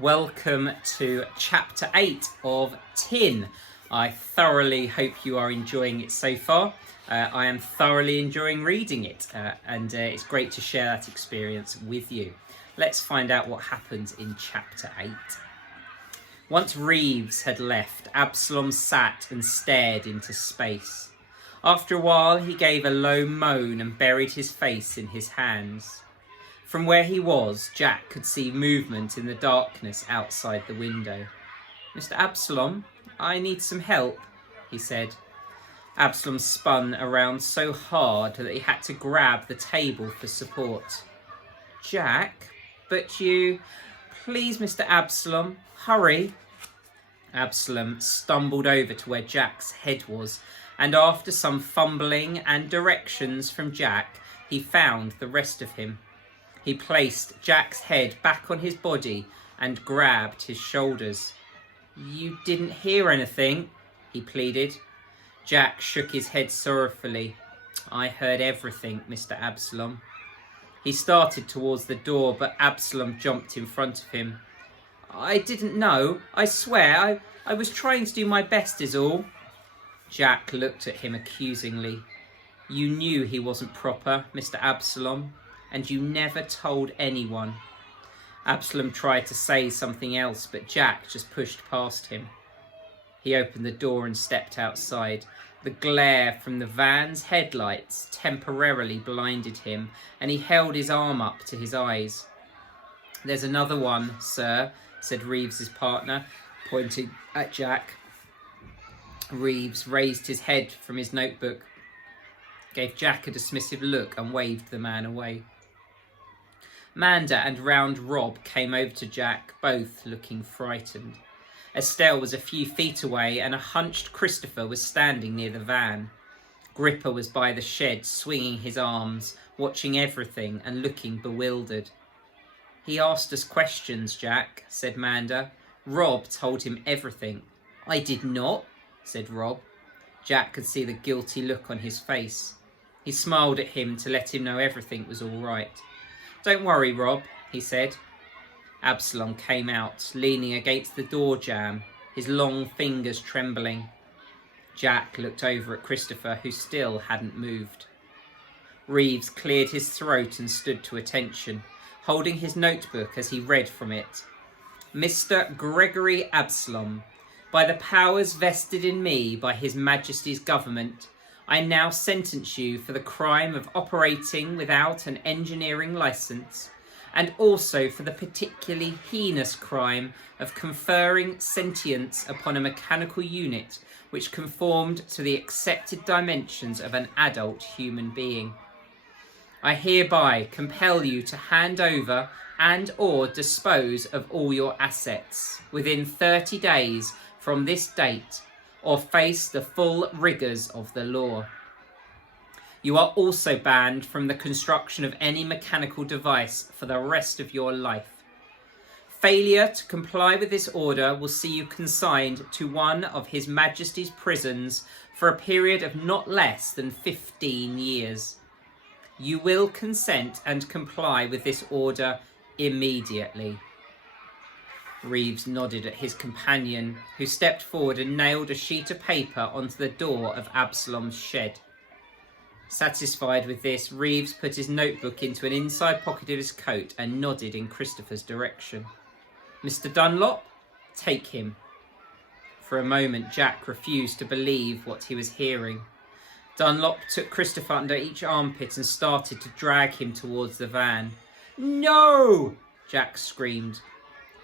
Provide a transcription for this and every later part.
Welcome to chapter 8 of Tin. I thoroughly hope you are enjoying it so far. I am thoroughly enjoying reading it, and it's great to share that experience with you. Let's find out what happens in chapter 8. Once Reeves had left, Absalom sat and stared into space. After a while, he gave a low moan and buried his face in his hands. From where he was, Jack could see movement in the darkness outside the window. "Mr. Absalom, I need some help," he said. Absalom spun around so hard that he had to grab the table for support. "Jack, but you... Please, Mr. Absalom, hurry." Absalom stumbled over to where Jack's head was, and after some fumbling and directions from Jack, he found the rest of him. He placed Jack's head back on his body and grabbed his shoulders. "You didn't hear anything?" he pleaded. Jack shook his head sorrowfully. "I heard everything, Mr. Absalom." He started towards the door, but Absalom jumped in front of him. "I didn't know. I swear. I was trying to do my best is all." Jack looked at him accusingly. "You knew he wasn't proper, Mr. Absalom, and you never told anyone." Absalom tried to say something else, but Jack just pushed past him. He opened the door and stepped outside. The glare from the van's headlights temporarily blinded him, and he held his arm up to his eyes. "There's another one, sir," said Reeves's partner, pointing at Jack. Reeves raised his head from his notebook, gave Jack a dismissive look, and waved the man away. Manda and round Rob came over to Jack, both looking frightened. Estelle was a few feet away, and a hunched Christopher was standing near the van. Gripper was by the shed, swinging his arms, watching everything and looking bewildered. "He asked us questions, Jack," said Manda. "Rob told him everything." "I did not," said Rob. Jack could see the guilty look on his face. He smiled at him to let him know everything was all right. "Don't worry, Rob," he said. Absalom came out, leaning against the door jamb, his long fingers trembling. Jack looked over at Christopher, who still hadn't moved. Reeves cleared his throat and stood to attention, holding his notebook as he read from it. "Mr. Gregory Absalom, by the powers vested in me by His Majesty's government, I now sentence you for the crime of operating without an engineering licence, and also for the particularly heinous crime of conferring sentience upon a mechanical unit which conformed to the accepted dimensions of an adult human being. I hereby compel you to hand over and or dispose of all your assets within 30 days from this date, or face the full rigours of the law. You are also banned from the construction of any mechanical device for the rest of your life. Failure to comply with this order will see you consigned to one of His Majesty's prisons for a period of not less than 15 years. You will consent and comply with this order immediately." Reeves nodded at his companion, who stepped forward and nailed a sheet of paper onto the door of Absalom's shed. Satisfied with this, Reeves put his notebook into an inside pocket of his coat and nodded in Christopher's direction. "Mr. Dunlop, take him." For a moment, Jack refused to believe what he was hearing. Dunlop took Christopher under each armpit and started to drag him towards the van. "No!" Jack screamed.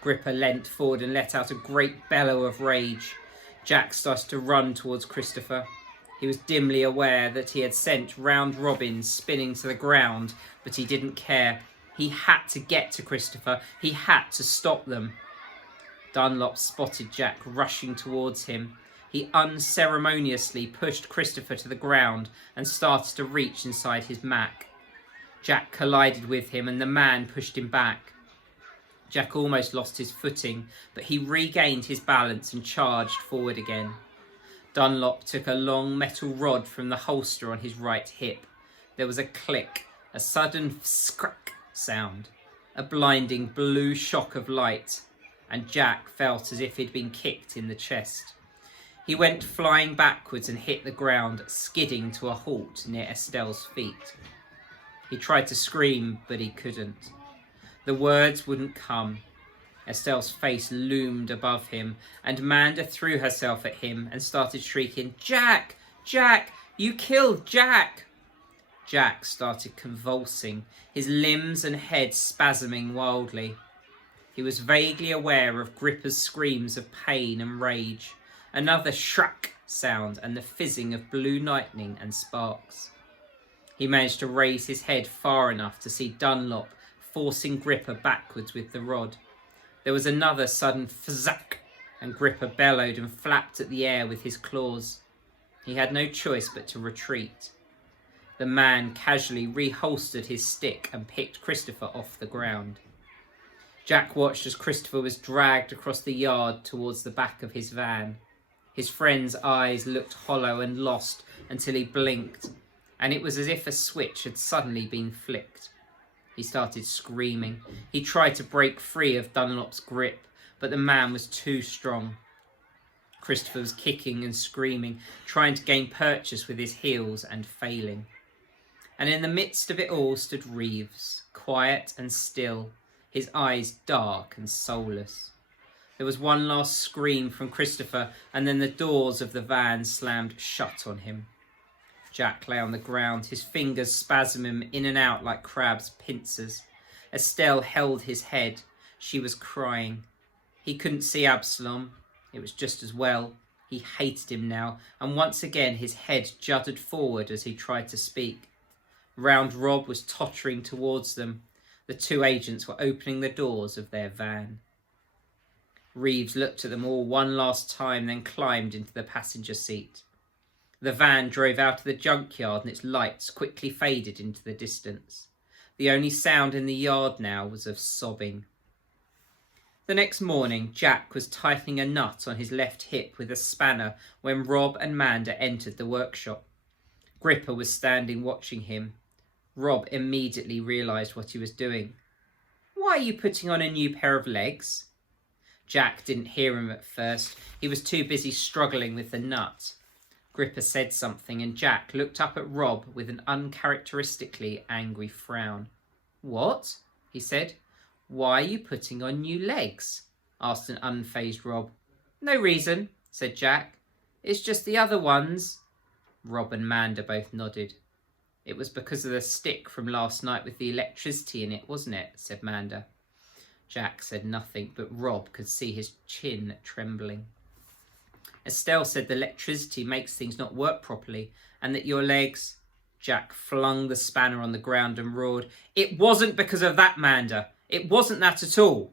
Gripper leant forward and let out a great bellow of rage. Jack started to run towards Christopher. He was dimly aware that he had sent round Robin spinning to the ground, but he didn't care. He had to get to Christopher. He had to stop them. Dunlop spotted Jack rushing towards him. He unceremoniously pushed Christopher to the ground and started to reach inside his Mac. Jack collided with him and the man pushed him back. Jack almost lost his footing, but he regained his balance and charged forward again. Dunlop took a long metal rod from the holster on his right hip. There was a click, a sudden scrack sound, a blinding blue shock of light, and Jack felt as if he'd been kicked in the chest. He went flying backwards and hit the ground, skidding to a halt near Estelle's feet. He tried to scream, but he couldn't. The words wouldn't come. Estelle's face loomed above him, and Manda threw herself at him and started shrieking, "Jack! Jack! You killed Jack!" Jack started convulsing, his limbs and head spasming wildly. He was vaguely aware of Gripper's screams of pain and rage, another shrack sound and the fizzing of blue lightning and sparks. He managed to raise his head far enough to see Dunlop forcing Gripper backwards with the rod. There was another sudden fzack, and Gripper bellowed and flapped at the air with his claws. He had no choice but to retreat. The man casually reholstered his stick and picked Christopher off the ground. Jack watched as Christopher was dragged across the yard towards the back of his van. His friend's eyes looked hollow and lost until he blinked, and it was as if a switch had suddenly been flicked. He started screaming. He tried to break free of Dunlop's grip, but the man was too strong. Christopher was kicking and screaming, trying to gain purchase with his heels and failing. And in the midst of it all stood Reeves, quiet and still, his eyes dark and soulless. There was one last scream from Christopher, and then the doors of the van slammed shut on him. Jack lay on the ground, his fingers spasming in and out like crabs' pincers. Estelle held his head. She was crying. He couldn't see Absalom. It was just as well. He hated him now, and once again his head jutted forward as he tried to speak. Round Rob was tottering towards them. The two agents were opening the doors of their van. Reeves looked at them all one last time, then climbed into the passenger seat. The van drove out of the junkyard and its lights quickly faded into the distance. The only sound in the yard now was of sobbing. The next morning, Jack was tightening a nut on his left hip with a spanner when Rob and Manda entered the workshop. Gripper was standing watching him. Rob immediately realised what he was doing. "Why are you putting on a new pair of legs?" Jack didn't hear him at first. He was too busy struggling with the nut. Gripper said something, and Jack looked up at Rob with an uncharacteristically angry frown. "What?" he said. "Why are you putting on new legs?" asked an unfazed Rob. "No reason," said Jack. "It's just the other ones." Rob and Manda both nodded. "It was because of the stick from last night with the electricity in it, wasn't it?" said Manda. Jack said nothing, but Rob could see his chin trembling. "Estelle said the electricity makes things not work properly, and that your legs..." Jack flung the spanner on the ground and roared, "It wasn't because of that, Manda. It wasn't that at all."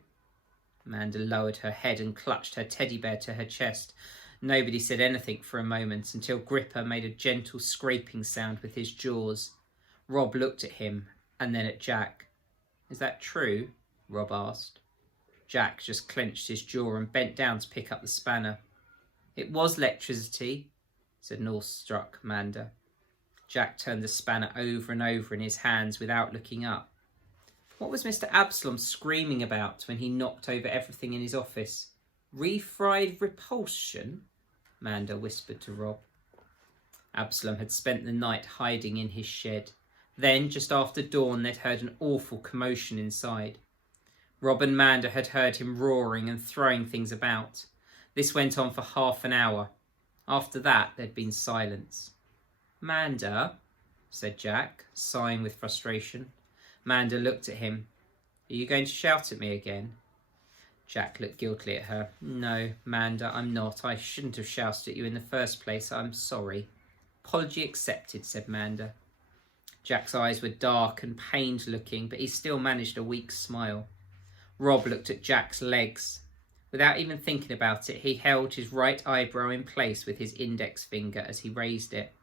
Manda lowered her head and clutched her teddy bear to her chest. Nobody said anything for a moment until Gripper made a gentle scraping sound with his jaws. Rob looked at him and then at Jack. "Is that true?" Rob asked. Jack just clenched his jaw and bent down to pick up the spanner. "It was electricity," said an awestruck Manda. Jack turned the spanner over and over in his hands without looking up. "What was Mr. Absalom screaming about when he knocked over everything in his office? Refried repulsion?" Manda whispered to Rob. Absalom had spent the night hiding in his shed. Then, just after dawn, they'd heard an awful commotion inside. Rob and Manda had heard him roaring and throwing things about. This went on for half an hour. After that, there'd been silence. "Manda," said Jack, sighing with frustration. Manda looked at him. "Are you going to shout at me again?" Jack looked guiltily at her. "No, Manda, I'm not. I shouldn't have shouted at you in the first place. I'm sorry." "Apology accepted," said Manda. Jack's eyes were dark and pained looking, but he still managed a weak smile. Rob looked at Jack's legs. Without even thinking about it, he held his right eyebrow in place with his index finger as he raised it.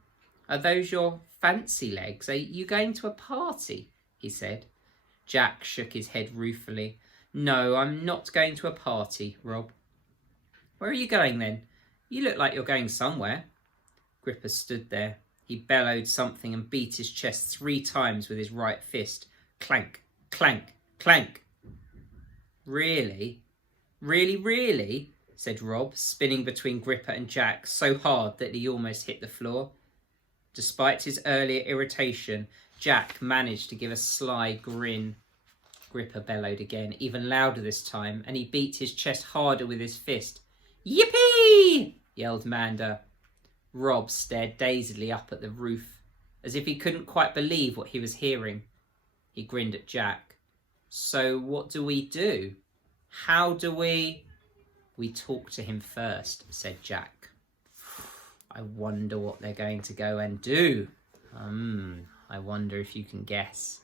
"Are those your fancy legs? Are you going to a party?" he said. Jack shook his head ruefully. "No, I'm not going to a party, Rob." "Where are you going then? You look like you're going somewhere." Gripper stood there. He bellowed something and beat his chest 3 times with his right fist. Clank, clank, clank. "Really?" Really, really? Said Rob, spinning between Gripper and Jack so hard that he almost hit the floor. Despite his earlier irritation, Jack managed to give a sly grin. Gripper bellowed again, even louder this time, and he beat his chest harder with his fist. Yippee! Yelled Manda. Rob stared dazedly up at the roof, as if he couldn't quite believe what he was hearing. He grinned at Jack. So what do we do? How do we... We talk to him first, said Jack. I wonder what they're going to go and do. I wonder if you can guess.